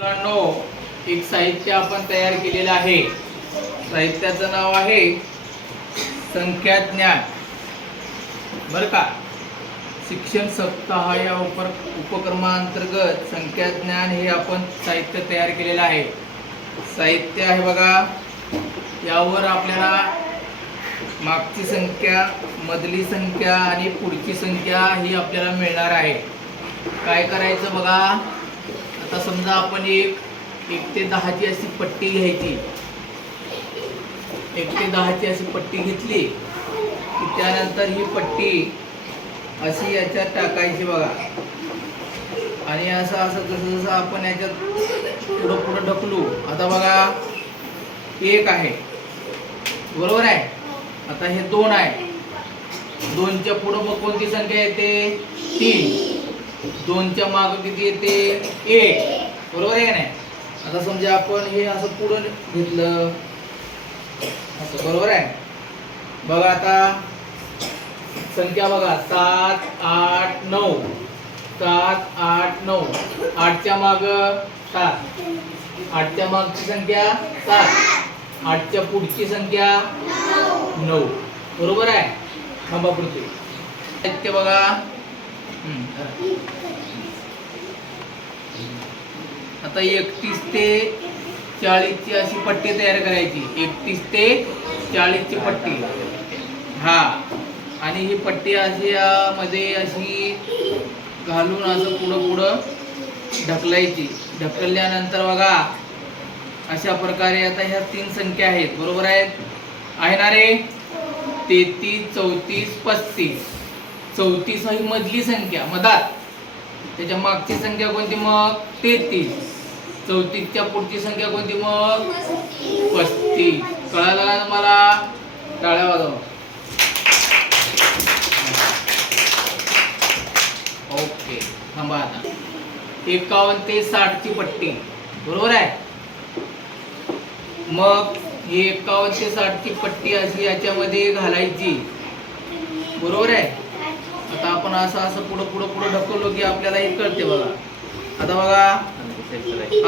मुलांनो एक साहित्य आपण तयार केलेलं आहे. साहित्याचं नाव आहे संख्याज्ञान. बरं का? शिक्षण सप्ताह या उपर उपक्रमांतर्गत संख्याज्ञान हे आपण साहित्य तयार केलेलं आहे. साहित्य आहे बघा यावर आपल्याला मागची संख्या मधली संख्या आणि पुढची संख्या ही आपल्याला मिळणार आहे. काय करायचं बघा? आता समजा आपण एक एक ते दहाची अशी पट्टी घ्यायची. एक ते दहाची अशी पट्टी घेतली की त्यानंतर ही पट्टी अशी याच्यात टाकायची बघा. आणि असं असं जसं जसं आपण याच्यात पुढं पुढं ढकलू आता बघा एक आहे. बरोबर आहे? आता हे दोन आहे. दोनच्या पुढं मग कोणती संख्या येते? तीन. दोनच्या माग किती येते? एक. बरोबर आहे का नाही? आता समजा आपण हे असं पुढं घेतलं. असं बरोबर आहे? बघा आता. संख्या बघा. सात आठ नऊ. सात आठ नऊ. आठच्या माग सात. आठच्या मागची संख्या सात. आठच्या पुढची संख्या नऊ. बरोबर आहे? थांबा पुढची. ते बघा. आता एकतीस ते चाळीसची अशी पट्टी तयार करायची. एकतीस ते चाळीसची पट्टी. हा. आणि ही पट्टी अशी मध्ये अशी घालून असं पुढं पुढं ढकलायची. ढकलल्यानंतर बघा अशा प्रकारे आता ह्या तीन संख्या आहेत. बरोबर आहेत? आहे ना रे? तेहतीस चौतीस पस्तीस. चौतीस ही मधली संख्या मधात. त्याच्या मागची संख्या कोणती मग? तेहतीस. चौतीसच्या पुढची संख्या कोणती मग? पस्तीस. कळालं ना मला टाळ्या वाजव. ओके थांबा आता. एकावन्न ते साठची पट्टी. बरोबर आहे? मग ही एकावन्न ते साठची पट्टी अशी याच्यामध्ये घालायची. बरोबर आहे? आता आपण असं असं पुढं पुढं पुढं ढकललो की आपल्याला हे कळते बघा. आता बघा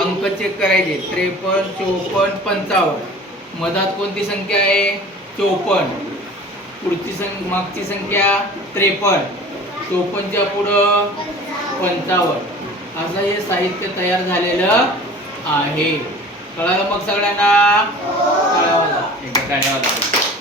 अंक चेक करायचे. त्रेपन्न चोपन्न पंचावन्न. मधात कोणती संख्या आहे? चोपन्न. पुढची संख्या मागची संख्या त्रेपन्न. चोपन्नच्या पुढं पंचावन्न. असं हे साहित्य तयार झालेलं आहे. कळालं मग सगळ्यांना? टाळ्या वाजवा. एकदा